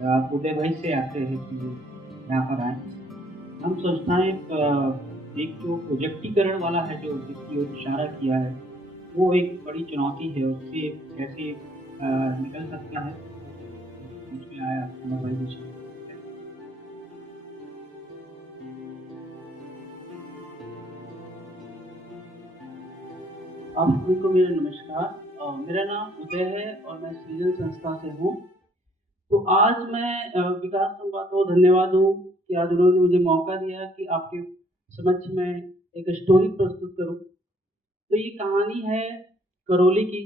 आप उदय भाई से आते हैं कि वो यहाँ पर आए। हम संस्थाएं एक जो प्रोजेक्टीकरण वाला है जो जिसकी ओर इशारा किया है वो एक बड़ी चुनौती है। उससे कैसे निकल सकता है मुझ में आया अमर भाई जी। आप सभी को मेरा नमस्कार। मेरा नाम उदय है और मैं सृजन संस्था से हूँ। तो आज मैं विकास संवाद को धन्यवाद दूँ कि आज उन्होंने मुझे मौका दिया कि आपके समक्ष में एक स्टोरी प्रस्तुत करूँ। तो ये कहानी है करौली की,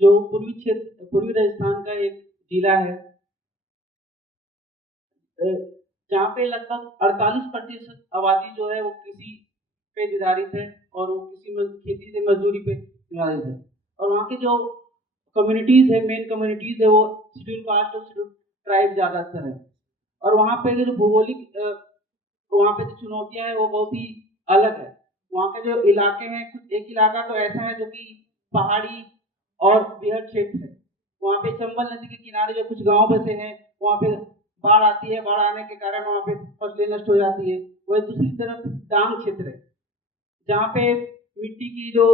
जो पूर्वी राजस्थान का एक जिला है, जहाँ पे लगभग 48% आबादी जो है वो कृषि पे निर्धारित है और वो खेती से मजदूरी पे निर्धारित है। और वहाँ के जो कम्युनिटीज है, मेन कम्युनिटीज है, वो शेड्यूल कास्ट और शेड्यूल ट्राइब ज्यादातर है। और वहाँ पे जो भौगोलिक वहाँ पे जो चुनौतियां है वो बहुत ही अलग है। वहाँ के जो इलाके हैं, कुछ एक इलाका तो ऐसा है जो कि पहाड़ी और बेहद क्षेत्र है। वहाँ पे चंबल नदी के किनारे जो कुछ गांव बसे हैं, वहाँ पे बाढ़ आती है। बाढ़ आने के कारण वहाँ पे फसलें नष्ट हो जाती है। वही दूसरी तरफ डांग क्षेत्र है, जहाँ पे मिट्टी की जो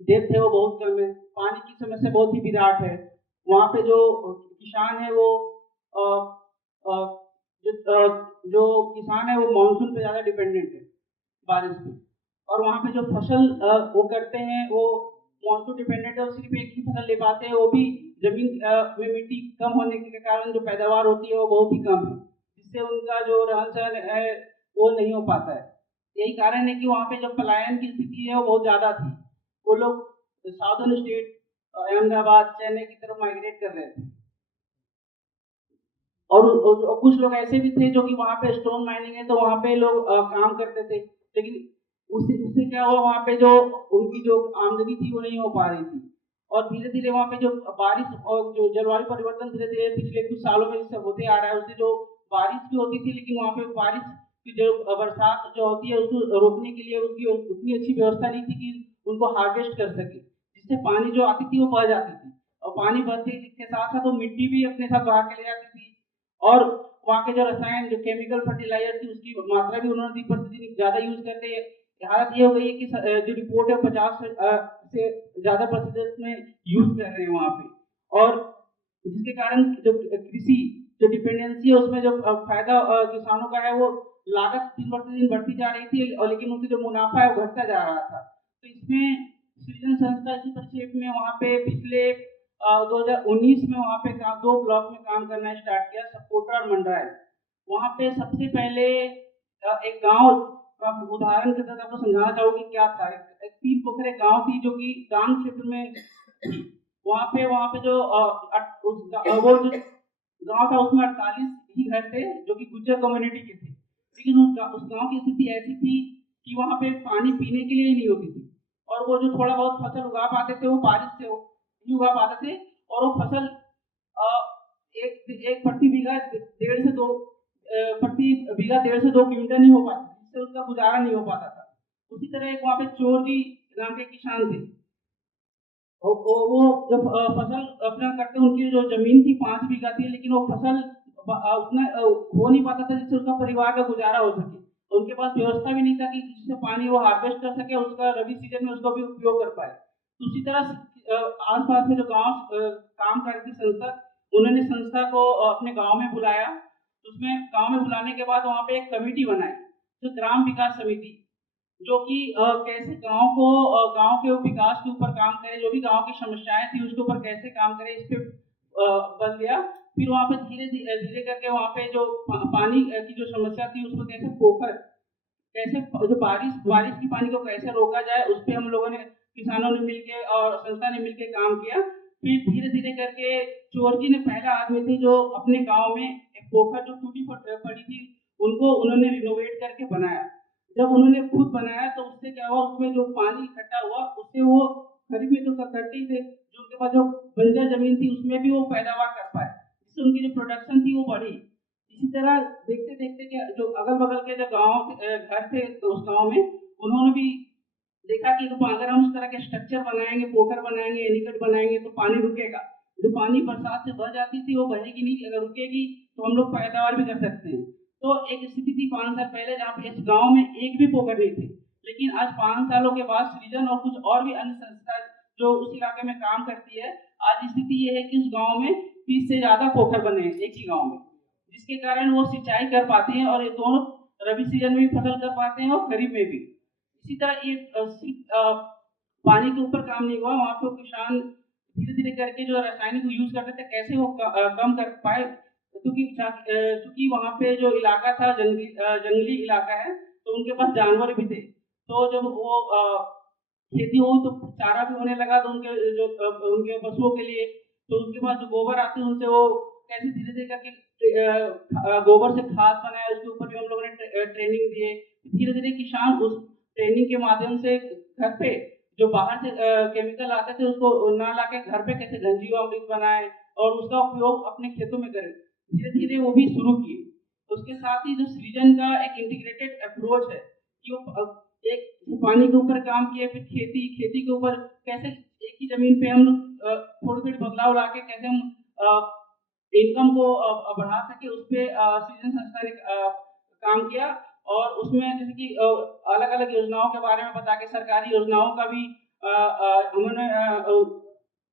डेप्थ है वो बहुत कम है, पानी की समस्या बहुत ही विराट है। वहाँ पे जो किसान है वो अ, अ, जो किसान है वो मानसून पे ज्यादा डिपेंडेंट है, बारिश पे। और वहाँ पे जो फसल वो करते हैं वो मानसून डिपेंडेंट है और सिर्फ एक ही फसल ले पाते हैं, वो भी जमीन में मिट्टी कम होने के कारण जो पैदावार होती है वो बहुत ही कम है, जिससे उनका जो रहन सहन है वो नहीं हो पाता है। यही कारण है कि वहाँ पे जो पलायन की स्थिति है वो बहुत ज्यादा थी। वो लोग साउदर्न स्टेट अहमदाबाद चेन्नई की तरफ माइग्रेट कर रहे थे। और कुछ लोग ऐसे भी थे जो कि वहाँ पे स्टोन माइनिंग है तो वहाँ पे लोग काम करते थे, लेकिन उससे उससे क्या हुआ, वहाँ पे जो उनकी जो आमदनी थी वो नहीं हो पा रही थी। और धीरे धीरे वहाँ पे जो बारिश और जो जलवायु परिवर्तन धीरे धीरे पिछले कुछ सालों में इससे होते आ रहा है, उससे जो बारिश भी होती थी लेकिन वहाँ पे बारिश की जो बरसात जो होती है उसको रोकने के लिए उसकी उतनी अच्छी व्यवस्था नहीं थी कि उनको हार्वेस्ट कर सके, जिससे पानी जो आती थी वो बह जाती थी। और पानी बहते के साथ साथ वो मिट्टी भी अपने साथ बहा के ले जाती थी। और वहाँ के जो रसायन जो केमिकल फर्टिलाइजर थी उसकी मात्रा भी उन्होंने दिन प्रतिदिन ज्यादा यूज करते हैं। हालत ये हो गई है कि जो रिपोर्ट है 50 से ज्यादा प्रतिशत में यूज कर रहे हैं वहाँ पे। और जिसके कारण जो कृषि जो डिपेंडेंसी है उसमें जो फायदा किसानों का है वो लागत दिन प्रतिदिन बढ़ती जा रही थी, और लेकिन उनकी जो मुनाफा है वो घटता जा रहा था। तो इसमें सृजन संस्था इसी परिक्षेप में वहाँ पे पिछले 2019 में वहाँ पे दो ब्लॉक में काम करना स्टार्ट किया, सपोटा और मंडरायल। वहाँ पे सबसे पहले एक गांव का उदाहरण के तहत आपको समझाना चाहूंगी क्या था। एक तीन पोखरे गांव थी जो कि डांग क्षेत्र में थी। वहाँ पे जो वो जो गांव था उसमें 48 ही घर थे जो कि गुज्जर कम्युनिटी के थे, लेकिन उस गांव की स्थिति ऐसी थी कि वहाँ पे पानी पीने के लिए ही नहीं होती थी। और वो जो थोड़ा बहुत फसल उगा पाते थे वो बारिश से नहीं उगा पाते थे। और वो फसल अ, एक एक प्रति बीघा डेढ़ से दो प्रति बीघा 1.5 से 2 क्विंटल नहीं हो पाती, जिससे उसका गुजारा नहीं हो पाता था। उसी तरह एक वहाँ पे चोर जी नाम के किसान थे। वो जब फसल अपना करते उनकी जो जमीन थी 5 बीघा थी, लेकिन वो फसल उतना हो नहीं पाता था जिससे उसका परिवार का गुजारा हो सके। उनके पास व्यवस्था भी नहीं था कि जिससे पानी वो हार्वेस्ट कर सके, उसका रबी सीजन में उसका भी उपयोग कर पाए। तो उसी तरह आसपास में जो गांव काम करती संस्था, उन्होंने संस्था को अपने गांव में बुलाया। उसमें गांव में बुलाने के बाद वहां पे एक कमेटी बनाई, जो ग्राम विकास समिति, जो कि कैसे गांव के विकास के ऊपर काम करे, जो भी गांव की समस्याएं थी उसके ऊपर कैसे काम करे, इस पे बल दिया। फिर वहां पे धीरे धीरे करके वहां पे जो पानी की जो समस्या थी उसको कैसे पोखर, कैसे जो बारिश बारिश की पानी को कैसे रोका जाए, उस पर हम लोगों ने, किसानों ने मिलकर और संस्था ने मिलकर काम किया। फिर धीरे धीरे करके चोर जी ने पहला आदमी थे जो अपने गांव में एक पोखर जो टूटी पड़ी थी उनको उन्होंने रिनोवेट करके बनाया। जब उन्होंने खुद बनाया तो उससे क्या हुआ, उसमें जो पानी इकट्ठा हुआ उससे वो खरीफ में तो करते ही थे, जो उनके पास जो बंजर जमीन थी उसमें भी वो पैदावार कर पाए, जिससे उनकी जो प्रोडक्शन थी वो बढ़ी। इसी तरह देखते देखते कि जो अगल बगल के जो गाँव घर थे तो उस गाँव में उन्होंने भी देखा कि अगर हम इस तरह के स्ट्रक्चर बनाएंगे, पोखर बनाएंगे, एनीकट बनाएंगे तो पानी रुकेगा। जो पानी बरसात से बह जाती थी वो बहेगी नहीं, अगर रुकेगी तो हम लोग पैदावार भी कर सकते हैं। तो एक स्थिति थी 5 साल पहले जहाँ पे इस गाँव में एक भी पोखर नहीं थे। लेकिन आज 5 सालों के बाद सृजन और कुछ और भी अन्य संस्था जो उस इलाके में काम करती है, आज स्थिति ये है कि उस गाँव में 30 से ज़्यादा पोखर बने हैं एक ही गाँव में, जिसके कारण वो सिंचाई कर पाते हैं और ये दोनों रबी सीजन में भी फसल कर पाते हैं और खरीफ में भी। इसी तरह ये सिर्फ पानी के ऊपर काम नहीं हुआ, वहाँ पे किसान धीरे-धीरे करके जो रासायनिक यूज़ करते थे कैसे वो कम कर पाए, क्योंकि चूँकि वहाँ पे जो इलाका था जंगली इलाका है, तो उनके पास जानवर भी थे। तो जब वो खेती हुई तो चारा भी होने लगा, तो उनके पशुओं के लिए, तो उनके पास जो गोबर आते हैं उनसे वो कैसे धीरे-धीरे करके गोबर से खाद बनाया, उसके ऊपर भी हम लोगों ने ट्रेनिंग दिए। धीरे-धीरे किसान उस ट्रेनिंग के माध्यम से घर पे जो बाहर से केमिकल आते थे उसको ना लाके घर पे कैसे घनजीवामृत बनाए और उसका उपयोग अपने खेतों में करें। धीरे-धीरे वो भी शुरू किए। उसके साथ ही जो सृजन का एक इंटीग्रेटेड अप्रोच है कि वो एक पानी के ऊपर काम किए, फिर खेती के ऊपर कैसे एक ही ज़मीन पे हम लोग थोड़ी-थोड़ी बदलाव लाके कैसे हम इनकम को बढ़ा सके, उसपे सृजन संस्था ने काम किया और उसमें जैसे कि अलग-अलग योजनाओं के बारे में बता के सरकारी योजनाओं का भी उन्होंने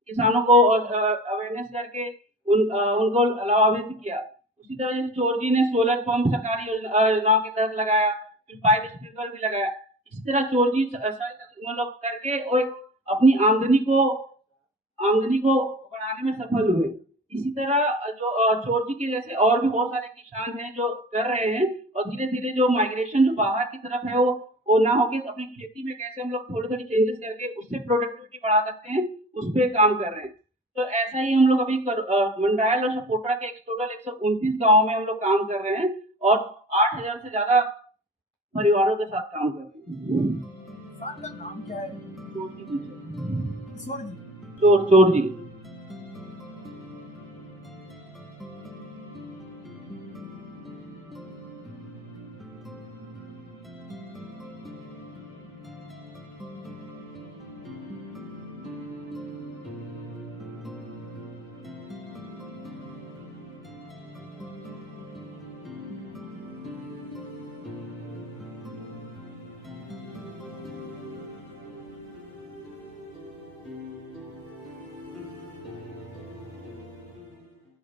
किसानों को अवेयरनेस करके उनको लाभान्वित किया। उसी तरह जैसे चोरजी ने सोलर पंप सरकारी योजनाओं के तहत लगाया, फिर पाइप स्प्रिंकलर भी लगाया। इसी तरह चोरजी मतलब करके वो एक अपनी आमदनी को बढ़ाने में सफल हुए। इसी तरह जो चोरजी के जैसे और भी बहुत सारे किसान हैं जो कर रहे हैं और धीरे-धीरे जो माइग्रेशन जो बाहर की तरफ है वो ना होके अपनी खेती में कैसे हम लोग थोड़ी-थोड़ी चेंजेस करके उससे प्रोडक्टिविटी बढ़ा सकते हैं, उस पे काम कर रहे हैं। तो ऐसा ही हम लोग अभी मंडरायल और सपोटरा के एक टोटल 129 गाँव में हम लोग काम कर रहे हैं और 8,000 से ज़्यादा परिवारों के साथ काम कर रहे हैं। किसान का नाम क्या है? चोर जी। ईश्वर जी। चोर जी।